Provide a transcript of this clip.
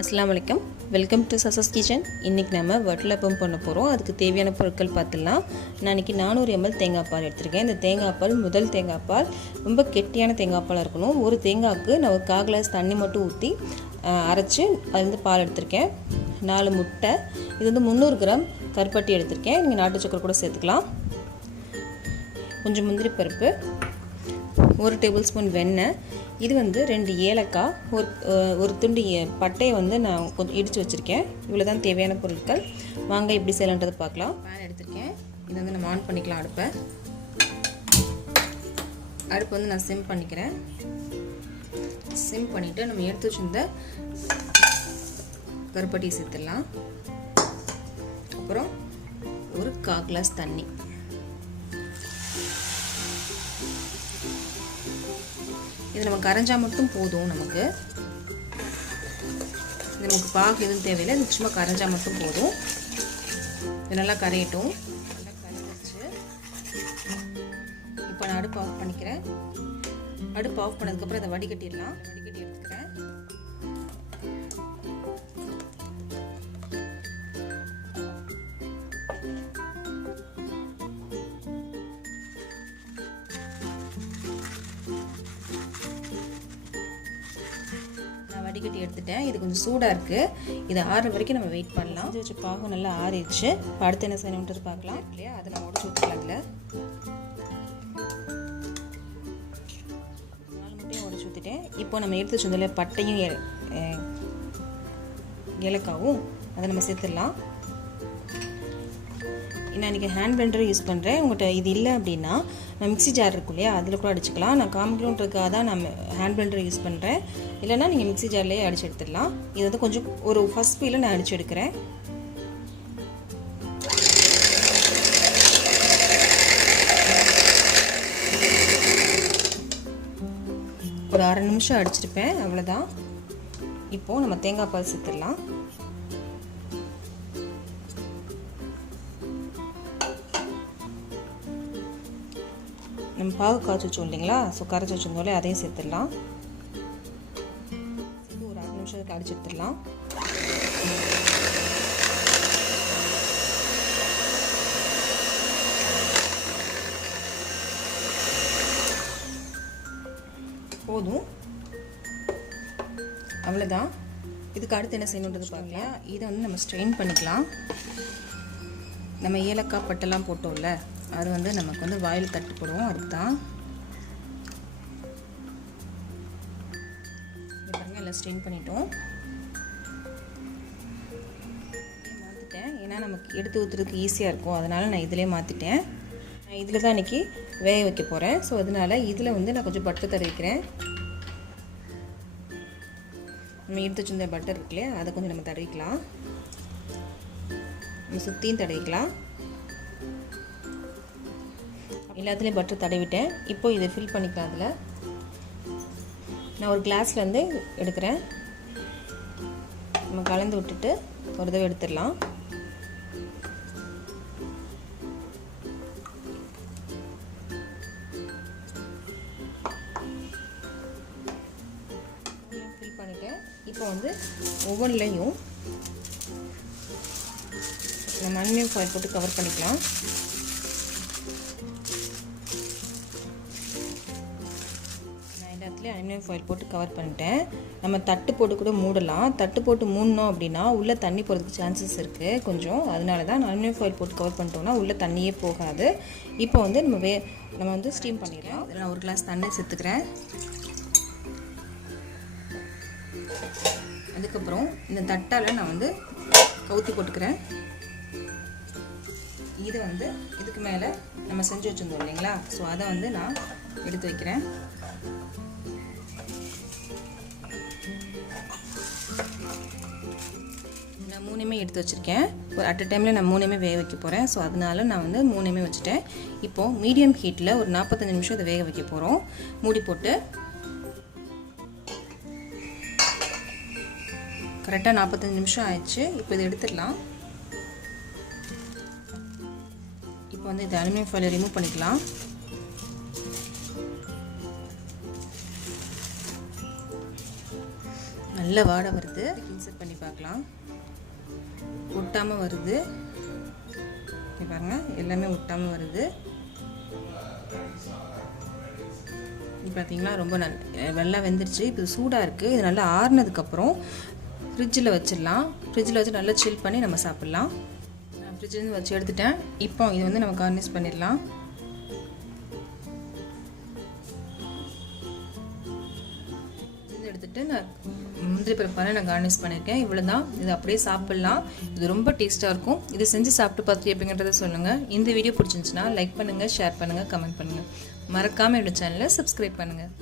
अस्सलाम वालेकुम welcome to சசஸ் kitchen. இன்றைக்கி நம்ம வட்டலப்பம் பண்ண போகிறோம். அதுக்கு தேவையான பொருட்கள் பார்த்துடலாம். நான் இன்றைக்கி 400 ml தேங்காய் பால் எடுத்திருக்கேன். இந்த தேங்காய் பால் முதல் தேங்காய் பால் ரொம்ப கெட்டியான தேங்காய் பால் இருக்கணும். ஒரு தேங்காய்க்கு நான் ஒரு 1/4 கிளாஸ் தண்ணி மட்டும் ஊற்றி அரைச்சி அதுலேருந்து பால் எடுத்திருக்கேன். 4 முட்டை, இது வந்து 300 கிராம் கருப்பட்டி எடுத்திருக்கேன். நீங்கள் நாட்டு சக்கரை கூட சேர்த்துக்கலாம். கொஞ்சம் முந்திரி பருப்பு, 1 டேபிள் ஸ்பூன் வெண்ணெய், இது வந்து 2 ஏலக்காய், ஒரு துண்டு பட்டையை வந்து நான் கொஞ்சம் இடித்து வச்சுருக்கேன். இவ்வளோ தான் தேவையான பொருட்கள். வாங்க எப்படி செய்யலான்றதை பார்க்கலாம். பேன் எடுத்திருக்கேன். இதை வந்து நம்ம ஆன் பண்ணிக்கலாம். அடுப்பு வந்து நான் சிம் பண்ணிக்கிறேன். சிம் பண்ணிவிட்டு நம்ம எடுத்து வச்சிருந்த கருப்பட்டி சேர்த்துடலாம். அப்புறம் ஒரு 1/4 கிளாஸ் தண்ணி. இது நம்ம கரைஞ்சா மட்டும் போதும். நமக்கு பாகு எதுவும் தேவையில்லை. இது சும்மா கரைஞ்சா மட்டும் போதும். இது நல்லா கரையட்டும். நல்லா கரைஞ்சிச்சு. இப்போ நான் அடுப்பு ஆஃப் பண்ணிக்கிறேன். அடுப்பு ஆஃப் பண்ணதுக்கப்புறம் இதை வடிகட்டிடலாம். வடிகட்டி எடுத்துக்கிறேன். வடிகட்டி எடுத்துட்டேன். இது கொஞ்சம் சூடாக இருக்குது. இது ஆறுற வரைக்கும் நம்ம வெயிட் பண்ணலாம். இது வச்சு பாகம் நல்லா ஆறிடுச்சு. இப்போ அடுத்து என்ன செய்யணுன்றது பார்க்கலாம் இல்லையா. அதை நம்ம உடச்சு ஊற்றிக்கலாம். அதில் 4 முட்டையும் உடச்சு ஊற்றிட்டேன். இப்போ நம்ம எடுத்து வச்சதில்ல பட்டையும் ஏலக்காவும் அதை நம்ம சேர்த்துடலாம். நான் இன்றைக்கி ஹேண்ட் பிளெண்டர் யூஸ் பண்ணுறேன். உங்கள்கிட்ட இது இல்லை அப்படின்னா நான் மிக்ஸி ஜார் இருக்கும் இல்லையா, அதில் கூட அடிச்சுக்கலாம். நான் காமிக்கணுன்றதுக்காக தான் நான் ஹேண்ட் பிளெண்டர் யூஸ் பண்ணுறேன். இல்லைனா நீங்கள் மிக்ஸி ஜார்லேயே அடிச்சு எடுத்துடலாம். இது வந்து கொஞ்சம் ஒரு ஃபஸ்ட் ஃபீலில் நான் அடிச்சு எடுக்கிறேன். ஒரு 1/2 நிமிஷம் அடிச்சிருப்பேன், அவ்வளோதான். இப்போது நம்ம தேங்காய் பால் சேர்த்துடலாம். நம்ம பாகு காய்ச்சி வச்சோம் இல்லைங்களா, ஸோ கரைச்சி வச்சிருந்தோம்ல, அதையும் சேர்த்துடலாம். ஒரு 1/2 நிமிஷத்துக்கு அடிச்சு எடுத்துடலாம். போதும், அவ்வளோதான். இதுக்கு அடுத்து என்ன செய்யணுன்றது பார்க்கலாம். இதை வந்து நம்ம ஸ்ட்ரெயின் பண்ணிக்கலாம். நம்ம ஏலக்காய் பட்டெல்லாம் போட்டோம்ல, அது வந்து நமக்கு வந்து வாயில் தட்டுப்படும். அதுக்கு தான் பாருங்க, எல்லாம் ஸ்ட்ரெயின் பண்ணிட்டோம். மாற்றிட்டேன். ஏன்னா நமக்கு எடுத்து ஊற்றுறதுக்கு ஈஸியாக இருக்கும். அதனால் நான் இதிலே மாற்றிட்டேன். நான் இதில் தான் இன்றைக்கி வேக வைக்க போகிறேன். ஸோ அதனால் இதில் வந்து நான் கொஞ்சம் பட்டர் தடவிக்கிறேன். நம்ம எடுத்து வச்சிருந்த பட்டர் இருக்குல்லையே, அதை கொஞ்சம் நம்ம தடவிக்கலாம். நம்ம சுற்றியும் தடவிக்கலாம். எல்லாத்துலேயும் பட்டர் தடவிட்டேன். இப்போ இதை ஃபில் பண்ணிக்கலாம். அதில் நான் ஒரு கிளாஸ்லேருந்து எடுக்கிறேன். நம்ம கலந்து விட்டுட்டு ஒரு தடவை எடுத்துடலாம். ஃபில் பண்ணிட்டேன். இப்போ வந்து ஒவ்வொன்றிலையும் நம்ம அலுமினியம் ஃபாயில் போட்டு கவர் பண்ணிக்கலாம். அலுமினியம் ஃபாயில் போட்டு கவர் பண்ணிட்டேன். நம்ம தட்டு போட்டு கூட மூடலாம். தட்டு போட்டு மூடணும் அப்படின்னா உள்ளே தண்ணி போகிறதுக்கு சான்சஸ் இருக்குது கொஞ்சம். அதனால தான் நான் அலுமினியம் ஃபாயில் போட்டு கவர் பண்ணிட்டோம்னா உள்ளே தண்ணியே போகாது. இப்போ வந்து நம்ம வந்து ஸ்டீம் பண்ணிடலாம். இதில் நான் 1 கிளாஸ் தண்ணி சேர்த்துக்கிறேன். அதுக்கப்புறம் இந்த தட்டால் நான் வந்து கவுத்தி போட்டுக்கிறேன். இதை வந்து இதுக்கு மேலே நம்ம செஞ்சு வச்சுருந்தோம் இல்லைங்களா, ஸோ அதை வந்து நான் எடுத்து வைக்கிறேன். நான் 3மே எடுத்து வச்சுருக்கேன். ஒரு அட் அ டைமில் நான் 3மே வேக வைக்க போகிறேன். ஸோ அதனால நான் வந்து 3மே வச்சுட்டேன். இப்போது மீடியம் ஹீட்டில் ஒரு 45 நிமிஷம் இதை வேக வைக்க போகிறோம். மூடி போட்டு கரெக்டாக 45 நிமிஷம் ஆயிடுச்சு. இப்போ இதை எடுத்துடலாம். இப்போ வந்து இந்த அலுமினியம் ஃபாயிலை ரிமூவ் பண்ணிக்கலாம். நல்ல வாடை வருது. இன்சர்ட் பண்ணி பார்க்கலாம். ஒட்டாமல் வருது. இங்கே பாருங்கள், எல்லாமே ஒட்டாமல் வருது. பார்த்தீங்களா, ரொம்ப நல்லா வெந்துருச்சு. இப்போ சூடாக இருக்குது. இது நல்லா ஆறுனதுக்கப்புறம் ஃப்ரிட்ஜில் வச்சிடலாம். ஃப்ரிட்ஜில் வச்சு நல்லா சில் பண்ணி நம்ம சாப்பிட்லாம். நான் ஃப்ரிட்ஜிலேருந்து வச்சு எடுத்துட்டேன். இப்போ இது வந்து நம்ம கார்னிஷ் பண்ணிடலாம். எடுத்துகிட்டு நான் முந்திரி பருப்பால் நான் கார்னிஷ் பண்ணியிருக்கேன். இவ்வளோ தான். இது அப்படியே சாப்பிட்லாம். இது ரொம்ப டேஸ்ட்டாக இருக்கும். இதை செஞ்சு சாப்பிட்டு பார்த்து எப்படிங்கிறத சொல்லுங்கள். இந்த வீடியோ பிடிச்சிருந்துச்சுன்னா லைக் பண்ணுங்கள், ஷேர் பண்ணுங்கள், கமெண்ட் பண்ணுங்கள். மறக்காமல் என்னோட சேனலை சப்ஸ்கிரைப் பண்ணுங்கள்.